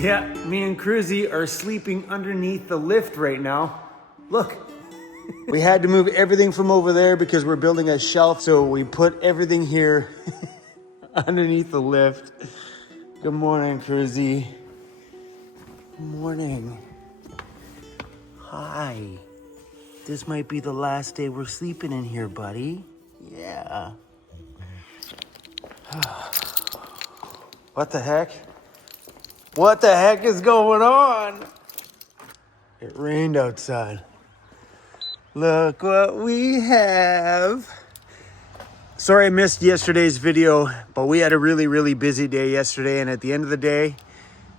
Yeah, me and Cruzy are sleeping underneath the lift right now. Look. We had to move everything from over there because we're building a shelf, so we put everything here underneath the lift. Good morning, Cruzy. Good morning. Hi. This might be the last day we're sleeping in here, buddy. Yeah. What the heck? What the heck is going on? It rained outside. Look what we have. Sorry I missed yesterday's video, but we had a really busy day yesterday, and at the end of the day,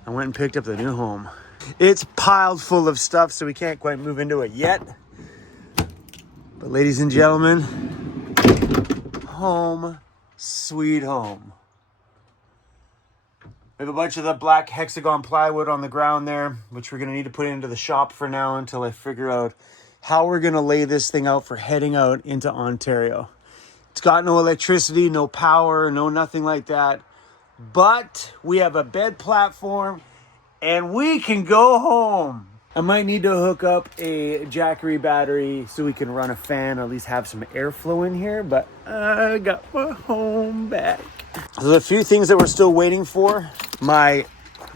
I went and picked up the new home. It's piled full of stuff, so we can't quite move into it yet. But ladies and gentlemen, home sweet home. We have a bunch of the black hexagon plywood on the ground there, which we're gonna need to put into the shop for now until I figure out how we're gonna lay this thing out for heading out into Ontario. It's got no electricity, no power, no nothing like that. But we have a bed platform and we can go home. I might need to hook up a Jackery battery so we can run a fan, or at least have some airflow in here, but I got my home back. There's a few things that we're still waiting for. My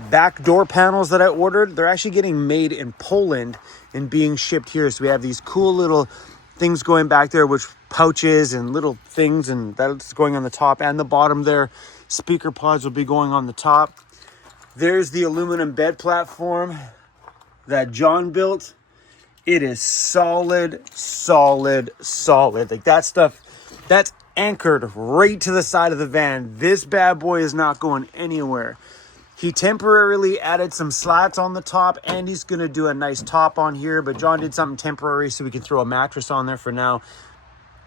back door panels that I ordered, they're actually getting made in Poland and being shipped here. So we have these cool little things going back there, which pouches and little things, and that's going on the top and the bottom there. Speaker pods will be going on the top. There's the aluminum bed platform that John built. It is solid. Like that stuff, that's anchored right to the side of the van. This bad boy is not going anywhere. He temporarily added some slats on the top, and he's going to do a nice top on here, but John did something temporary so we can throw a mattress on there for now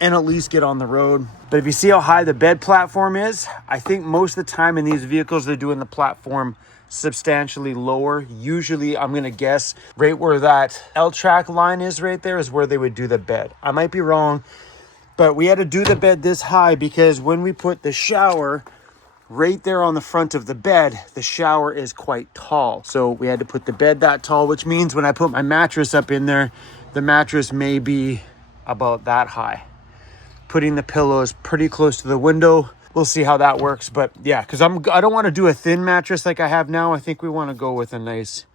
and at least get on the road. But if you see how high the bed platform is, I think most of the time in these vehicles, they're doing the platform substantially lower. Usually, I'm going to guess right where that L-track line is right there is where they would do the bed. I might be wrong, but we had to do the bed this high because when we put the shower right there on the front of the bed, the shower is quite tall. So we had to put the bed that tall, which means when I put my mattress up in there, the mattress may be about that high. Putting the pillows pretty close to the window. We'll see how that works. But yeah, because I don't want to do a thin mattress like I have now. I think we want to go with a nice,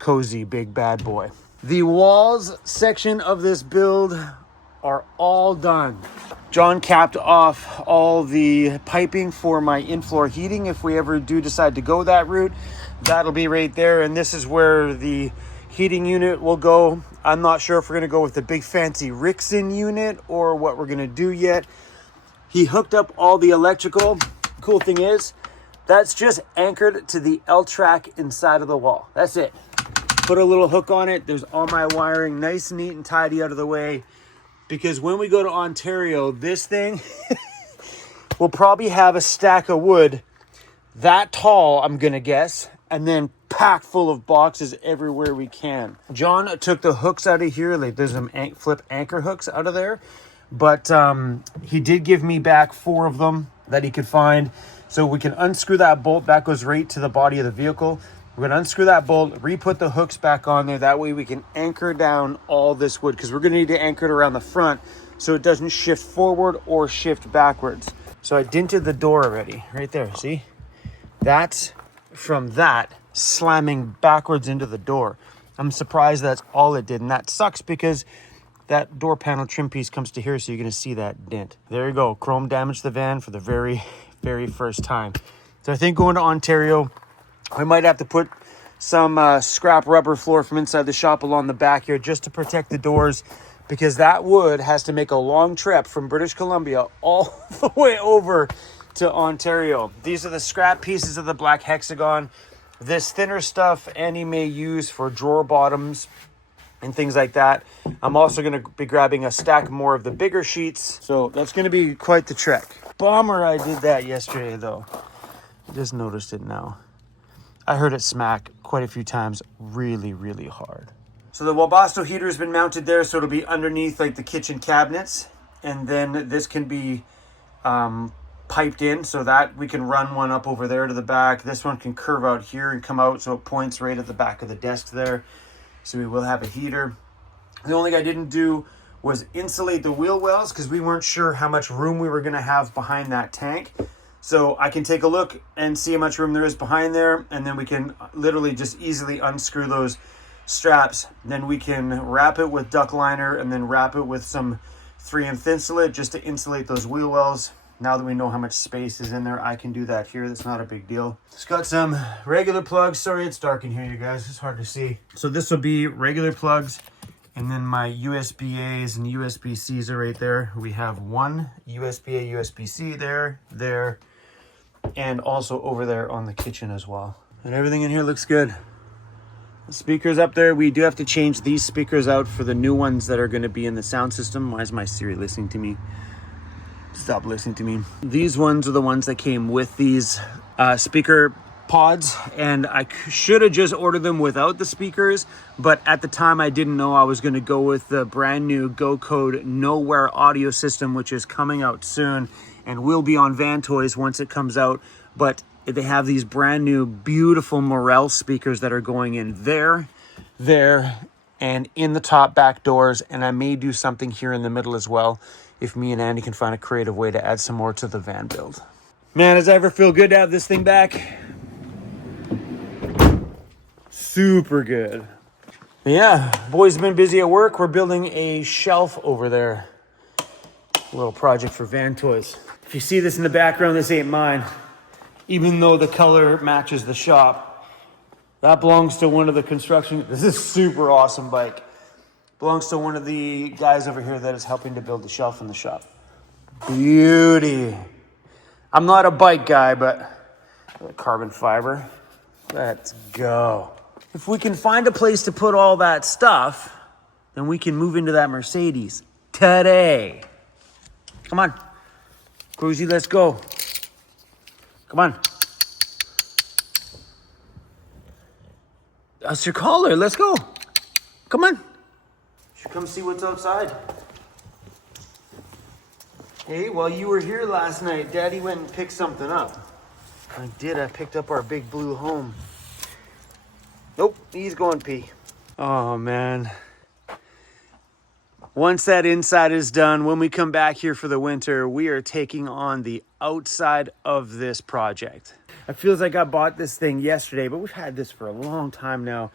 cozy, big bad boy. The walls section of this build are all done. John capped off all the piping for my in-floor heating. If we ever do decide to go that route, that'll be right there. And this is where the heating unit will go. I'm not sure if we're going to go with the big fancy Rixon unit or what we're going to do yet. He hooked up all the electrical. Cool thing is, that's just anchored to the L-track inside of the wall. That's it. Put a little hook on it. There's all my wiring nice, neat, and tidy out of the way. Because when we go to Ontario, this thing will probably have a stack of wood that tall, I'm going to guess, and then packed full of boxes everywhere we can. John took the hooks out of here. Like there's some flip anchor hooks out of there. But he did give me back 4 of them that he could find. So we can unscrew that bolt. That goes right to the body of the vehicle. We're going to unscrew that bolt, re-put the hooks back on there. That way we can anchor down all this wood, because we're going to need to anchor it around the front so it doesn't shift forward or shift backwards. So I dinted the door already, right there, see? That's from that slamming backwards into the door. I'm surprised that's all it did, and that sucks because that door panel trim piece comes to here, so you're going to see that dent. There you go, chrome damaged the van for the very first time. So I think going to Ontario, I might have to put some scrap rubber floor from inside the shop along the back here just to protect the doors, because that wood has to make a long trip from British Columbia all the way over to Ontario. These are the scrap pieces of the black hexagon. This thinner stuff Annie may use for drawer bottoms and things like that. I'm also going to be grabbing a stack more of the bigger sheets. So that's going to be quite the trek. Bummer I did that yesterday though. I just noticed it now. I heard it smack quite a few times really hard. So the Webasto heater has been mounted there, so it'll be underneath like the kitchen cabinets. And then this can be piped in so that we can run one up over there to the back. This one can curve out here and come out so it points right at the back of the desk there. So we will have a heater. The only thing I didn't do was insulate the wheel wells because we weren't sure how much room we were going to have behind that tank. So I can take a look and see how much room there is behind there, and then we can literally just easily unscrew those straps. Then we can wrap it with duct liner and then wrap it with some 3M Thinsulate just to insulate those wheel wells. Now that we know how much space is in there, I can do that here. That's not a big deal. It's got some regular plugs. Sorry, it's dark in here, you guys. It's hard to see. So this will be regular plugs. And then my USB-A's and USB-C's are right there. We have one USB-A, USB-C there, and also over there on the kitchen as well. And everything in here looks good. The speakers up there, we do have to change these speakers out for the new ones that are going to be in the sound system. Why is my Siri listening to me? Stop listening to me. These ones are the ones that came with these speaker pods, and I should have just ordered them without the speakers, but at the time I didn't know I was going to go with the brand new Go Code Nowhere audio system, which is coming out soon and will be on Van Toys once it comes out. But they have these brand new beautiful Morel speakers that are going in there, and in the top back doors, and I may do something here in the middle as well if me and Andy can find a creative way to add some more to the van build. Man, does it ever feel good to have this thing back? Super good. Yeah, boys have been busy at work. We're building a shelf over there. A little project for Van Toys. If you see this in the background, this ain't mine. Even though the color matches the shop. That belongs to one of the construction. This is a super awesome bike. Belongs to one of the guys over here that is helping to build the shelf in the shop. Beauty. I'm not a bike guy, but carbon fiber. Let's go. If we can find a place to put all that stuff, then we can move into that Mercedes today. Come on. Cruzy, let's go. Come on. That's your caller. Let's go. Come on. Should come see what's outside. Hey, while you were here last night, Daddy went and picked something up. I did. I picked up our big blue home. Nope, he's going pee. Oh, man. Once that inside is done, when we come back here for the winter, we are taking on the outside of this project. It feels like I bought this thing yesterday, but we've had this for a long time now.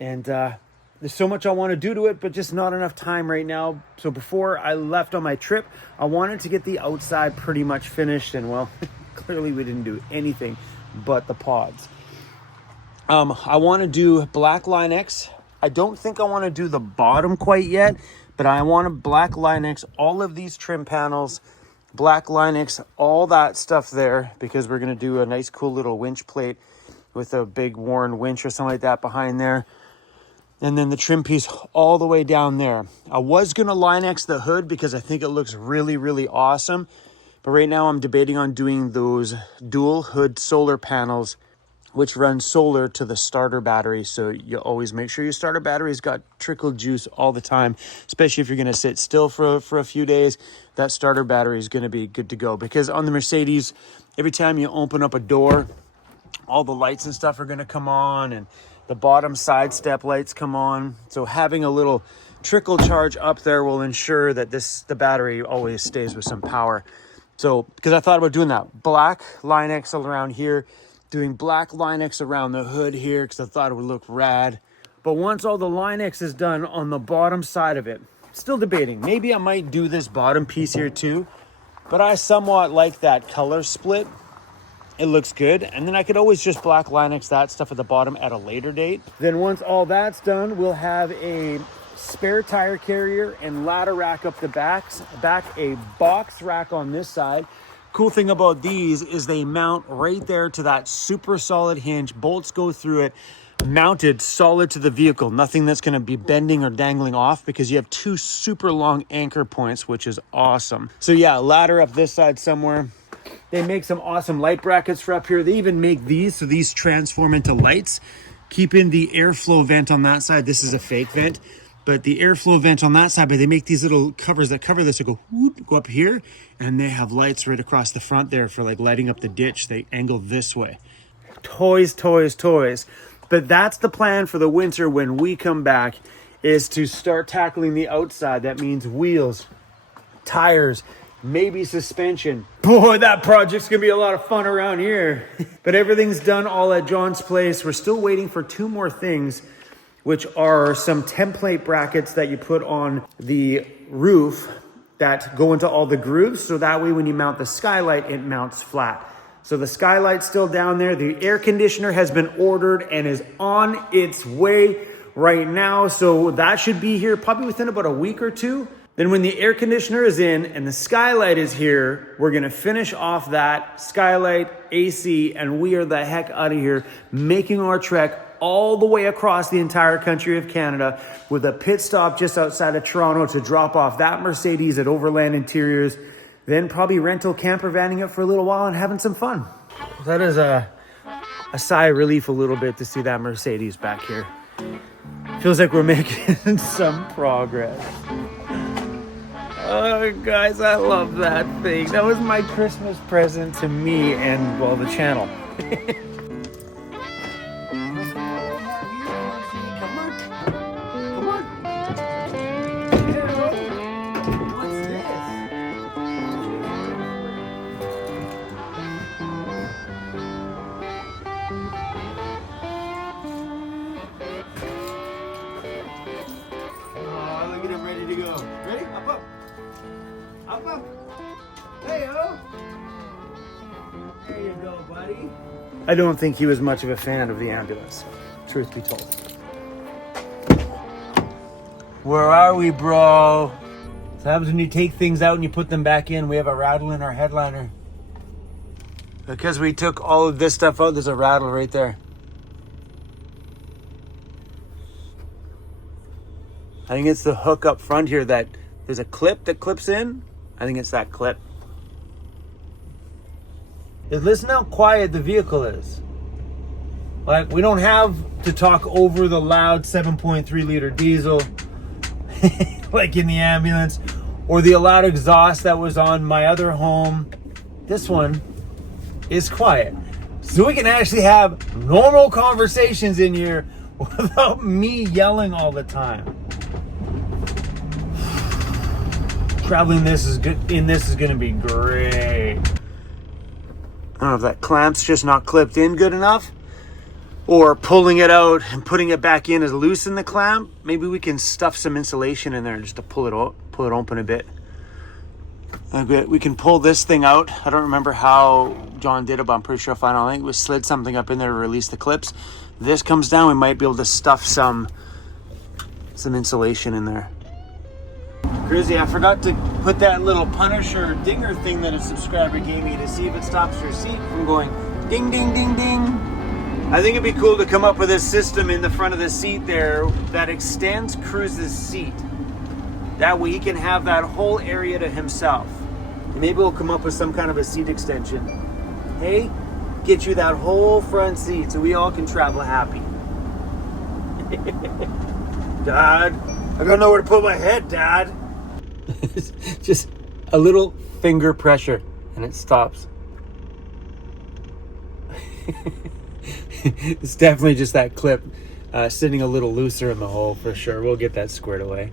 And there's so much I want to do to it, but just not enough time right now. So before I left on my trip, I wanted to get the outside pretty much finished. And well, clearly we didn't do anything but the pods. I want to do black Line-X. I don't think I want to do the bottom quite yet, but I want to black Line-X all of these trim panels, black Line-X all that stuff there, because we're going to do a nice cool little winch plate with a big Warren winch or something like that behind there. And then the trim piece all the way down there. I was going to Line-X the hood because I think it looks really, really awesome. But right now I'm debating on doing those dual hood solar panels, which run solar to the starter battery. So you always make sure your starter battery's got trickle juice all the time, especially if you're going to sit still for a few days. That starter battery is going to be good to go, because on the Mercedes, every time you open up a door, all the lights and stuff are going to come on, and the bottom side step lights come on. So having a little trickle charge up there will ensure that the battery always stays with some power. So, because I thought about doing that black Line-X around here, doing black Line-X around the hood here, because I thought it would look rad. But once all the Line-X is done on the bottom side of it, still debating. Maybe I might do this bottom piece here too, but I somewhat like that color split. It looks good. And then I could always just black Line-X that stuff at the bottom at a later date. Then once all that's done, we'll have a spare tire carrier and ladder rack up the back, a box rack on this side. Cool thing about these is they mount right there to that super solid hinge. Bolts go through it, mounted solid to the vehicle. Nothing that's going to be bending or dangling off, because you have two super long anchor points, which is awesome. So yeah, ladder up this side somewhere. They make some awesome light brackets for up here. They even make these, so these transform into lights. keeping the airflow vent on that side. This is a fake vent, but the airflow vent on that side, but they make these little covers that cover this to go whoop, go up here, and they have lights right across the front there for like lighting up the ditch. They angle this way. Toys, toys, toys. But that's the plan for the winter when we come back, is to start tackling the outside. That means wheels, tires, maybe suspension. Boy, that project's gonna be a lot of fun around here. But everything's done all at John's place. We're still waiting for 2 more things, which are some template brackets that you put on the roof that go into all the grooves. So that way when you mount the skylight, it mounts flat. So the skylight's still down there. The air conditioner has been ordered and is on its way right now. So that should be here probably within about a week or 2. Then when the air conditioner is in and the skylight is here, we're gonna finish off that skylight, AC, and we are the heck out of here, making our trek all the way across the entire country of Canada with a pit stop just outside of Toronto to drop off that Mercedes at Overland Interiors, then probably rental camper vanning it for a little while and having some fun. That is a sigh of relief a little bit to see that Mercedes back here. Feels like we're making some progress. Oh, guys, I love that thing. That was my Christmas present to me and, well, the channel. I don't think he was much of a fan of the ambulance, truth be told. Where are we, bro? So happens when you take things out and you put them back in. We have a rattle in our headliner. Because we took all of this stuff out, there's a rattle right there. I think it's the hook up front here that there's a clip that clips in. I think it's that clip. Listen how quiet the vehicle is. Like, we don't have to talk over the loud 7.3 liter diesel like in the ambulance, or the loud exhaust that was on my other home. This one is quiet. So we can actually have normal conversations in here without me yelling all the time. Traveling this is good. This is going to be great. I don't know if that clamp's just not clipped in good enough, or pulling it out and putting it back in is loosen the clamp. Maybe we can stuff some insulation in there just to pull it open a bit. We can pull this thing out. I don't remember how John did it, but I'm pretty sure I think we slid something up in there to release the clips. This comes down, we might be able to stuff some insulation in there. Grizzy, I forgot to put that little Punisher dinger thing that a subscriber gave me to see if it stops your seat from going ding, ding, ding, ding. I think it'd be cool to come up with a system in the front of the seat there that extends Cruz's seat. That way he can have that whole area to himself. And maybe we'll come up with some kind of a seat extension. Hey, get you that whole front seat so we all can travel happy. Dad, I gotta know where to put my head, Dad. Just a little finger pressure and it stops. It's definitely just that clip sitting a little looser in the hole for sure. We'll get that squared away.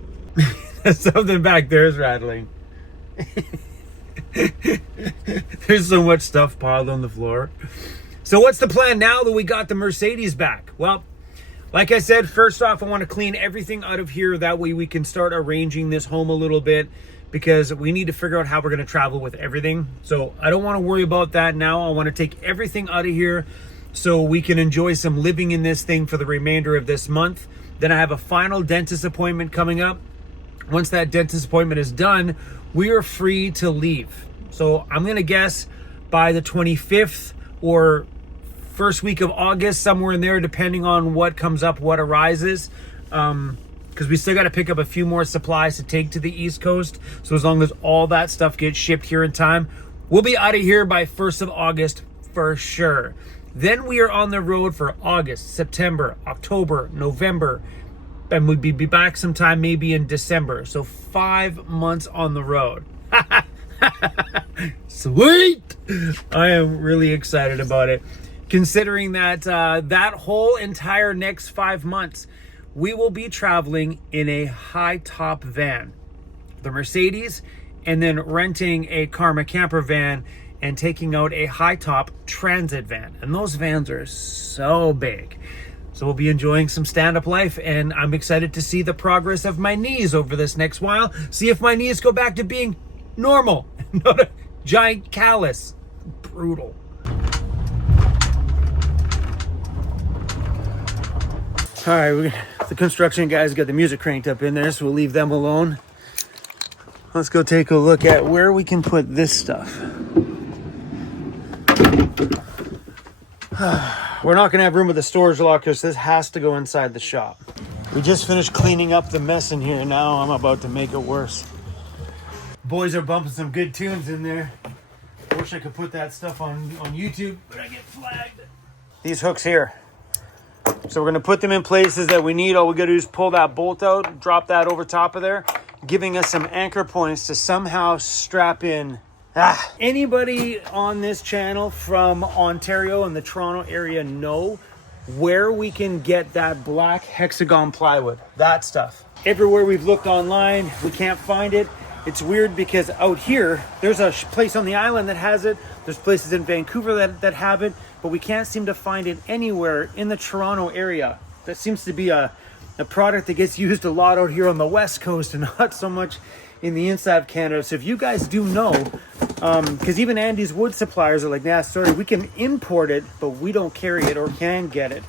Something back there is rattling. There's so much stuff piled on the floor. So what's the plan now that we got the Mercedes back? Well, like I said, first off, I want to clean everything out of here. That way we can start arranging this home a little bit, because we need to figure out how we're going to travel with everything. So I don't want to worry about that now. I want to take everything out of here so we can enjoy some living in this thing for the remainder of this month. Then I have a final dentist appointment coming up. Once that dentist appointment is done, we are free to leave. So I'm going to guess by the 25th or first week of August, somewhere in there, depending on what comes up, what arises. Because we still got to pick up a few more supplies to take to the East Coast. So as long as all that stuff gets shipped here in time, we'll be out of here by 1st of August for sure. Then we are on the road for August, September, October, November, and we'd be back sometime maybe in December. So 5 months on the road. Sweet! I am really excited about it. Considering that that whole entire next 5 months, we will be traveling in a high-top van, the Mercedes, and then renting a Karma camper van and taking out a high-top transit van. And those vans are so big. So we'll be enjoying some stand-up life, and I'm excited to see the progress of my knees over this next while. See if my knees go back to being normal, not a giant callus. Brutal. All right, the construction guys got the music cranked up in there, so we'll leave them alone. Let's go take a look at where we can put this stuff. We're not going to have room with the storage locker, so this has to go inside the shop. We just finished cleaning up the mess in here. Now I'm about to make it worse. Boys are bumping some good tunes in there. I wish I could put that stuff on YouTube, but I get flagged. These hooks here. So we're going to put them in places that we need. All we got to do is pull that bolt out, drop that over top of there, giving us some anchor points to somehow strap in. Anybody on this channel from Ontario and the Toronto area know where we can get that black hexagon plywood? That stuff. Everywhere we've looked online, we can't find it. It's weird because out here, there's a place on the island that has it. There's places in Vancouver that have it, but we can't seem to find it anywhere in the Toronto area. That seems to be a product that gets used a lot out here on the West Coast and not so much in the inside of Canada. So if you guys do know, because even Andy's wood suppliers are like, nah, sorry, we can import it, but we don't carry it or can get it.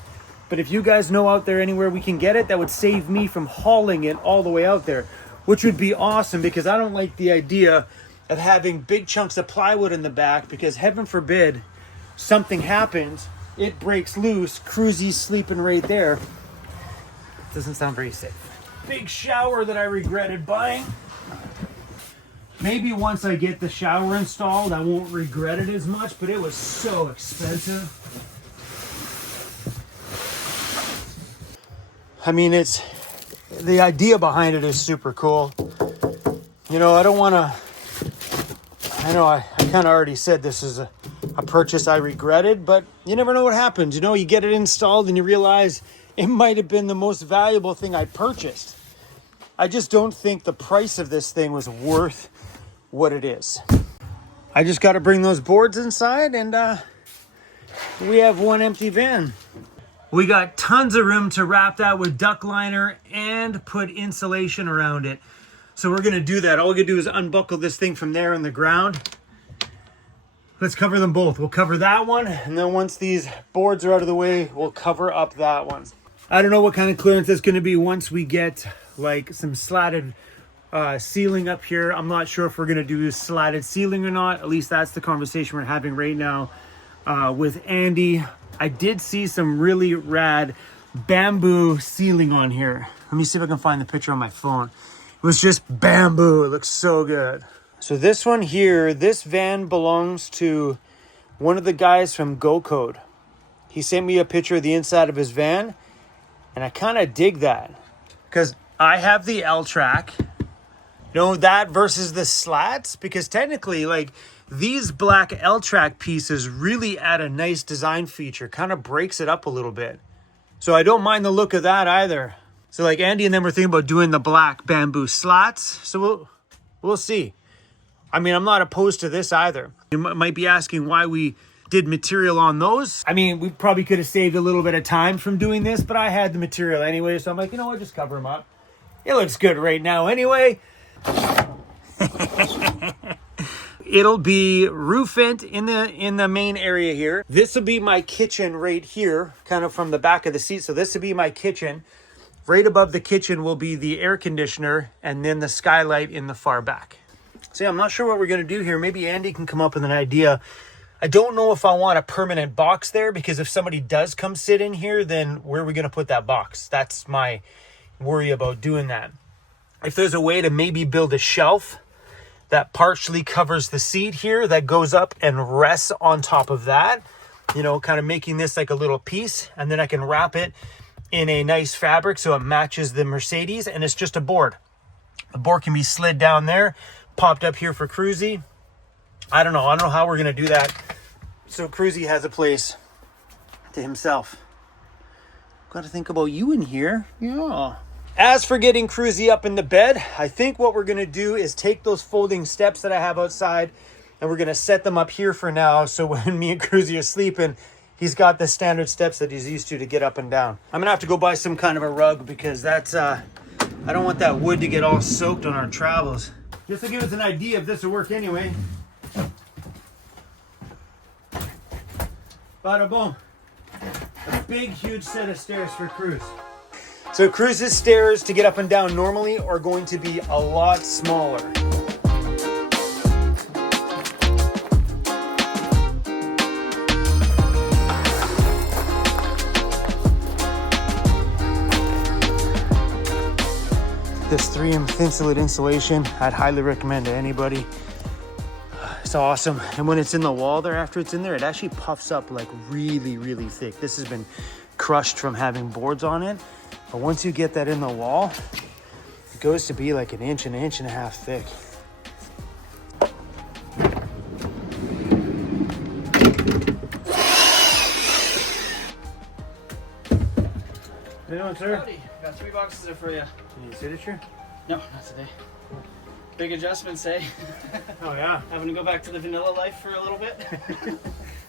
But if you guys know out there anywhere we can get it, that would save me from hauling it all the way out there, which would be awesome, because I don't like the idea of having big chunks of plywood in the back, because heaven forbid something happens, it breaks loose, Cruzy's sleeping right there. Doesn't sound very safe. Big shower that I regretted buying. Maybe once I get the shower installed, I won't regret it as much, but it was so expensive. I mean, the idea behind it is super cool. You know, I know I kind of already said this is a purchase I regretted, but you never know what happens. You know, you get it installed and you realize it might have been the most valuable thing I purchased. I just don't think the price of this thing was worth what it is. I just got to bring those boards inside, and we have one empty van. We got tons of room to wrap that with duct liner and put insulation around it. So we're going to do that. All we're going to do is unbuckle this thing from there on the ground. Let's cover them both. We'll cover that one, and then once these boards are out of the way, we'll cover up that one. I don't know what kind of clearance it's going to be once we get like some slatted ceiling up here. I'm not sure if we're going to do slatted ceiling or not. At least that's the conversation we're having right now with Andy. I did see some really rad bamboo ceiling on here. Let me see if I can find the picture on my phone. It was just bamboo. It looks so good. So this one here, this van belongs to one of the guys from Go Code. He sent me a picture of the inside of his van, and I kind of dig that because I have the L-track. You know, that versus the slats, because technically, like, these black L-track pieces really add a nice design feature, kind of breaks it up a little bit. So I don't mind the look of that either. So like Andy and them were thinking about doing the black bamboo slats. So we'll see. I mean, I'm not opposed to this either. You might be asking why we did material on those. I mean, we probably could have saved a little bit of time from doing this, but I had the material anyway. So I'm like, you know what, just cover them up. It looks good right now anyway. It'll be roof vent in the main area here. This will be my kitchen right here, kind of from the back of the seat. So this will be my kitchen. Right above the kitchen will be the air conditioner, and then the skylight in the far back. So yeah, I'm not sure what we're going to do here. Maybe Andy can come up with an idea. I don't know if I want a permanent box there, because if somebody does come sit in here, then where are we going to put that box? That's my worry about doing that. If there's a way to maybe build a shelf that partially covers the seat here, that goes up and rests on top of that, you know, kind of making this like a little piece, and then I can wrap it in a nice fabric so it matches the Mercedes, and it's just a board. The board can be slid down there, popped up here for Cruzy. I don't know how we're gonna do that so Cruzy has a place to himself. Got to think about you in here. Yeah. As for getting Cruzy up in the bed, I think what we're gonna do is take those folding steps that I have outside, and we're gonna set them up here for now, so when me and Cruzy are sleeping, he's got the standard steps that he's used to get up and down. I'm gonna have to go buy some kind of a rug, because that's I don't want that wood to get all soaked on our travels. Just to give us an idea if this will work anyway. Bada boom. A big, huge set of stairs for Cruz. So Cruz's stairs to get up and down normally are going to be a lot smaller. This 3M Thinsulate insulation, I'd highly recommend to anybody. It's awesome. And when it's in the wall there, after it's in there, it actually puffs up like really, really thick. This has been crushed from having boards on it. But once you get that in the wall, it goes to be like an inch and a half thick. How you doing, sir? Howdy. Got 3 boxes there for you. Need a signature? No, not today. Big adjustments, eh? Oh yeah. Having to go back to the vanilla life for a little bit.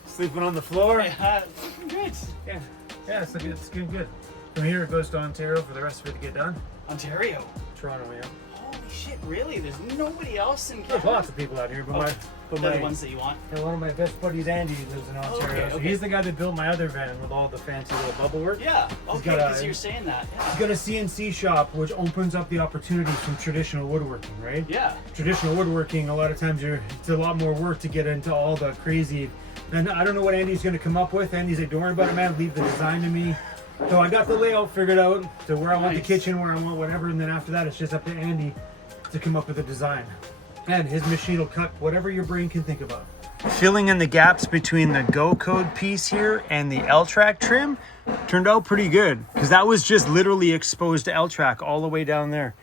Sleeping on the floor? Yeah, great. Yeah, it's looking good. From here it goes to Ontario for the rest of it to get done. Ontario. Toronto, yeah. Holy shit, really? There's nobody else in There's Canada? lots of people out here, but They're the ones that you want. one of my best buddies, Andy, lives in Ontario. So he's the guy that built my other van with all the fancy little bubble work. Yeah, okay, because you're saying that. Yeah. He's got a CNC shop, which opens up the opportunities from traditional woodworking, right? Yeah. Traditional woodworking, a lot of times it's a lot more work to get into all the crazy. And I don't know what Andy's going to come up with. Andy's like, don't worry about it, man. Leave the design to me. So I got the layout figured out to where I want the kitchen, where I want whatever, and then after that, it's just up to Andy to come up with a design. And his machine will cut whatever your brain can think about. Filling in the gaps between the Go Code piece here and the L-Track trim turned out pretty good, because that was just literally exposed to L-Track all the way down there.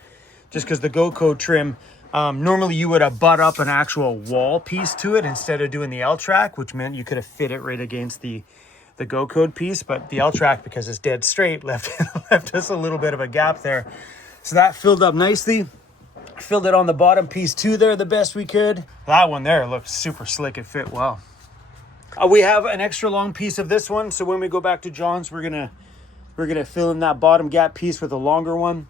Just because the Go Code trim, normally you would have butt up an actual wall piece to it instead of doing the L-Track, which meant you could have fit it right against the Go Code piece, but the L-Track, because it's dead straight, left us a little bit of a gap there. So that filled up nicely. Filled it on the bottom piece too there the best we could. That one there looked super slick. It fit well. We have an extra long piece of this one, so when we go back to John's, we're gonna fill in that bottom gap piece with a longer one.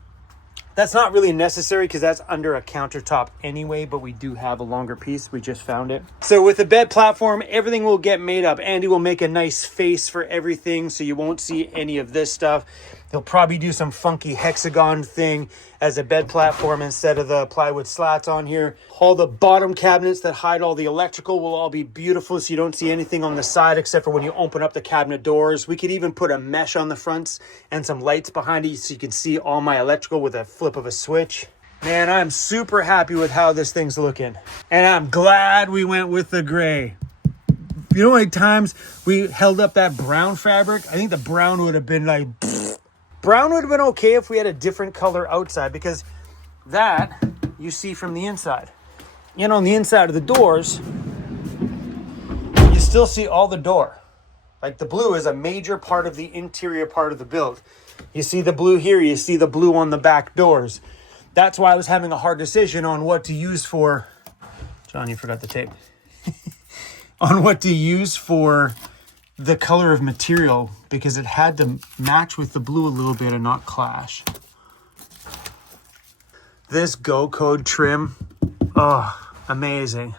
That's not really necessary because that's under a countertop anyway, but we do have a longer piece. We just found it. So with the bed platform, everything will get made up. Andy will make a nice face for everything, so you won't see any of this stuff. He'll probably do some funky hexagon thing as a bed platform instead of the plywood slats on here. All the bottom cabinets that hide all the electrical will all be beautiful, so you don't see anything on the side except for when you open up the cabinet doors. We could even put a mesh on the fronts and some lights behind it so you can see all my electrical with a flip of a switch. Man, I'm super happy with how this thing's looking. And I'm glad we went with the gray. You know how many times we held up that brown fabric? I think the brown would have been like... Brown would have been okay if we had a different color outside, because that you see from the inside. And on the inside of the doors, you still see all the door. Like the blue is a major part of the interior part of the build. You see the blue here, you see the blue on the back doors. That's why I was having a hard decision on what to use for... John, you forgot the tape. On what to use for the color of material, because it had to match with the blue a little bit and not clash. This Go Code trim, oh, amazing.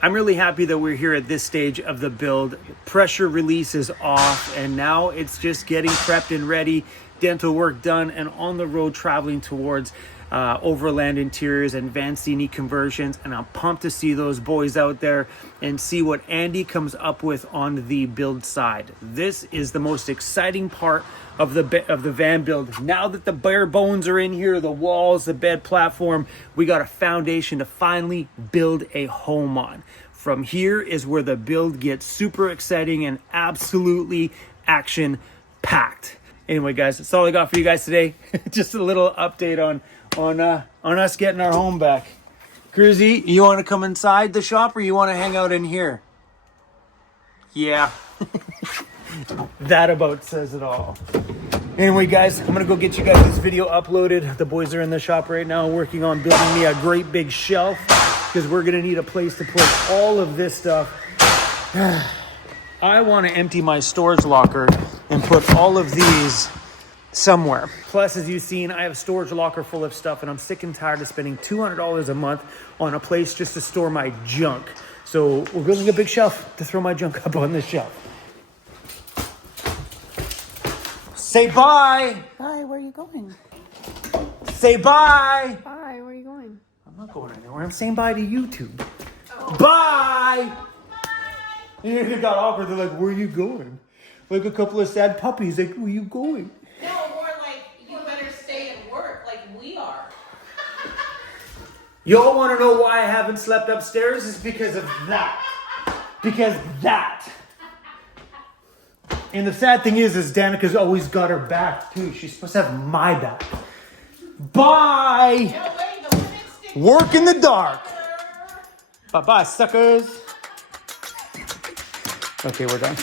I'm really happy that we're here at this stage of the build. Pressure release is off, and now it's just getting prepped and ready, dental work done, and on the road traveling towards overland interiors and Vancity conversions, and I'm pumped to see those boys out there and see what Andy comes up with on the build side. This is the most exciting part of the van build. Now that the bare bones are in here, the walls, the bed platform, we got a foundation to finally build a home on. From here is where the build gets super exciting and absolutely action packed. Anyway, guys, that's all I got for you guys today. Just a little update on us getting our home back. Cruzy, you want to come inside the shop or you want to hang out in here? Yeah. That about says it all. Anyway, guys, I'm gonna go get you guys this video uploaded. The boys are in the shop right now working on building me a great big shelf because we're gonna need a place to put all of this stuff. I want to empty my storage locker and put all of these somewhere. Plus, as you've seen, I have a storage locker full of stuff and I'm sick and tired of spending $200 a month on a place just to store my junk. So we're building a big shelf to throw my junk up on this shelf. Say bye. Bye, where are you going? Say bye. Bye, where are you going? I'm not going anywhere. I'm saying bye to YouTube. Oh. Bye. It got awkward. They're like, where are you going? Like a couple of sad puppies. Like, where are you going? No, more like, you better stay and work like we are. Y'all want to know why I haven't slept upstairs? It's because of that. Because that. And the sad thing is Danica's always got her back, too. She's supposed to have my back. Bye! No, wait, the lipstick. Work in the dark. Bye-bye, suckers. Okay, we're done.